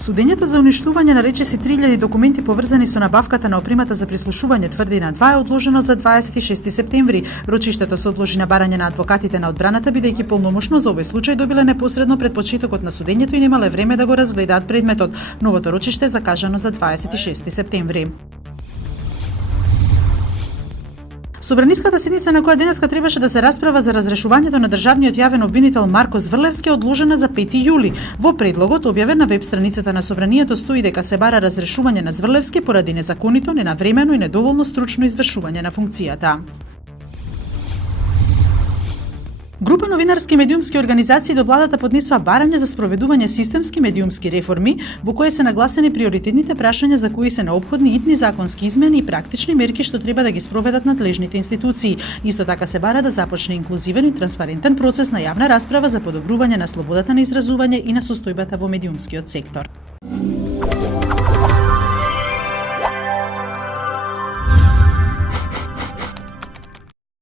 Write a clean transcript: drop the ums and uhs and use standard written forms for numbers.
Судењето за уништување на речиси 3000 документи поврзани со набавката на опримата за прислушување тврдина 2 е одложено за 26 септември. Рочиштето се одложи на барање на адвокатите на одбраната, бидејќи полномошно за овој случај добиле непосредно пред почетокот на судењето и немале време да го разгледаат предметот. Новото рочиште е закажано за 26 септември. Собраниската седница на која денеска требаше да се расправа за разрешувањето на државниот јавен обвинител Марко Зврлевски е одложена за 5 јули. Во предлогот објавен на веб страницата на Собранието стои дека се бара разрешување на Зврлевски поради незаконито, ненавремено и недоволно стручно извршување на функцијата. Група новинарски и медиумски организации до владата поднесоа барање за спроведување системски медиумски реформи, во кои се нагласени приоритетните прашања за кои се неопходни итни законски измени и практични мерки што треба да ги спроведат надлежните институции. Исто така се бара да започне инклузивен и транспарентен процес на јавна расправа за подобрување на слободата на изразување и на состојбата во медиумскиот сектор.